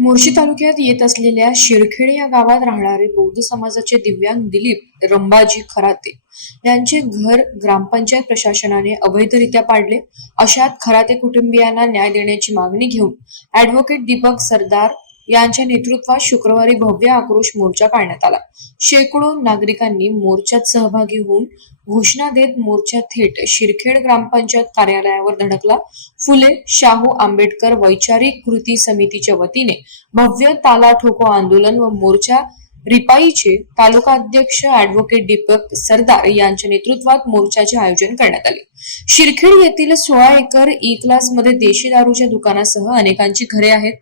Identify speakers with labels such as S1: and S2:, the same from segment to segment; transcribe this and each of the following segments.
S1: मोर्शी तालुक्यात येत असलेल्या शिरखेड या गावात राहणारे बौद्ध समाजाचे दिव्यांग दिलीप रंबाजी खराते यांचे घर ग्रामपंचायत प्रशासनाने अवैधरित्या पाडले. अशात खराते कुटुंबियांना न्याय देण्याची मागणी घेऊन ऍडव्होकेट दीपक सरदार यांच्या नेतृत्वात शुक्रवारी भव्य आक्रोश मोर्चा काढण्यात आला. शेकडो नागरिकांनी मोर्चात सहभागी होऊन घोषणा देत मोर्चा थेट शिरखेड ग्रामपंचायत कार्यालयावर धडकला. फुले शाहू आंबेडकर वैचारिक कृती समितीच्या वतीने भव्य ताला ठोको आंदोलन व मोर्चा रिपाईचे तालुका अध्यक्ष ऍडव्होकेट दीपक सरदार यांच्या नेतृत्वात मोर्चाचे आयोजन करण्यात आले. शिरखेड येथील सोळा एकर e ई क्लासमध्ये देशी दारूच्या दुकानासह अनेकांची घरे आहेत.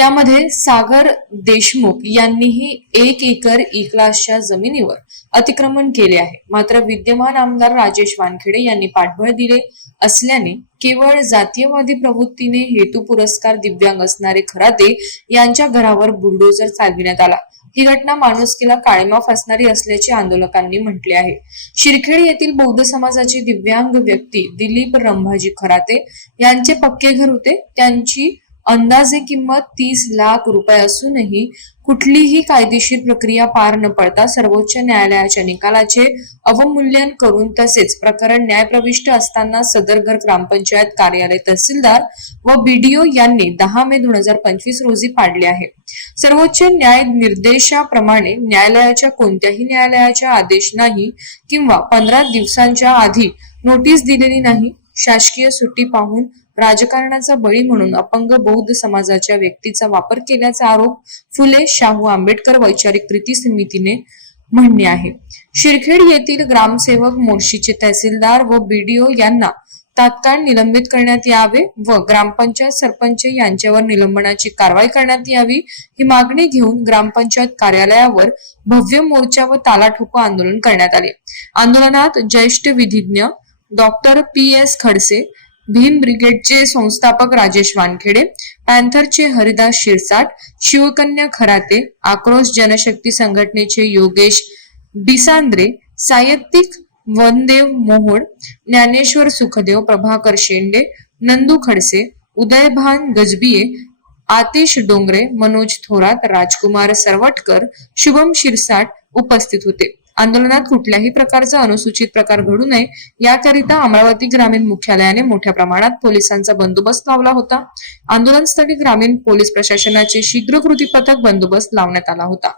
S1: त्यामध्ये सागर देशमुख यांनीही एक एकर ई क्लासच्या जमिनीवर अतिक्रमण केले आहे. मात्र विद्यमान आमदार राजेश वानखेडे यांनी पाठबळ दिले असल्याने केवळ जातीयवादी प्रवृत्तीने हेतू पुरस्कार दिव्यांग असणारे खराते यांच्या घरावर बुलडोजर चालविण्यात आला. ही घटना माणुसकीला काळीमा फासणारी असल्याचे आंदोलकांनी म्हटले आहे. शिरखेड येथील बौद्ध समाजाचे दिव्यांग व्यक्ती दिलीप रंभाजी खराते यांचे पक्के घर होते. त्यांची अंदाजे किंमत तीस लाख रुपये असूनही कुठलीही कायदेशीर प्रक्रिया पार न पडता सर्वोच्च न्यायालयाच्या निकालाचे अवमूल्यन करून तसेच प्रकरण न्यायप्रविष्ट असताना सदर घर ग्रामपंचायत कार्यालय तहसीलदार व बीडीओ यांनी दहा मे दोन हजार पंचवीस रोजी पाडले आहे. सर्वोच्च न्याय निर्देशाप्रमाणे न्यायालयाच्या कोणत्याही न्यायालयाचा आदेश नाही किंवा पंधरा दिवसांच्या आधी नोटीस दिलेली नाही शासकीय सुट्टी पाहून राजकारणाचा बळी म्हणून अपंग बौद्ध समाजाच्या व्यक्तीचा वापर केल्याचा आरोप फुले शाहू आंबेडकर वैचारिक कृती समितीने म्हणणे आहे. शिरखेड येथील ग्रामसेवक मोर्शीचे तहसीलदार व बीडीओ यांना तात्काळ निलंबित करण्यात यावे व ग्रामपंचायत सरपंच यांच्यावर निलंबनाची कारवाई करण्यात यावी ही मागणी घेऊन ग्रामपंचायत कार्यालयावर भव्य मोर्चा व ताला ठोको आंदोलन करण्यात आले. आंदोलनात ज्येष्ठ विधिज्ञ doctor P S Khadse Bhim ब्रिगेडचे संस्थापक राजेश वानखेडे पॅन्थरचे हरिदास शिरसाट शिवकन्या खराते आक्रोश जनशक्ती संघटनेचे योगेश बिसांद्रे साहित्यिक वनदेव मोहोड ज्ञानेश्वर सुखदेव प्रभाकर शेंडे नंदू खडसे उदयभान गजबिये आतिश डोंगरे मनोज थोरात राजकुमार सरवटकर शुभम शिरसाट उपस्थित होते. आंदोलनात कुठल्याही प्रकारचा अनुसूचित प्रकार घडू नये याकरिता अमरावती ग्रामीण मुख्यालयाने मोठ्या प्रमाणात पोलिसांचा बंदोबस्त लावला होता. आंदोलनस्थळी ग्रामीण पोलीस प्रशासनाचे शीघ्र कृती पथक बंदोबस्त लावण्यात आला होता.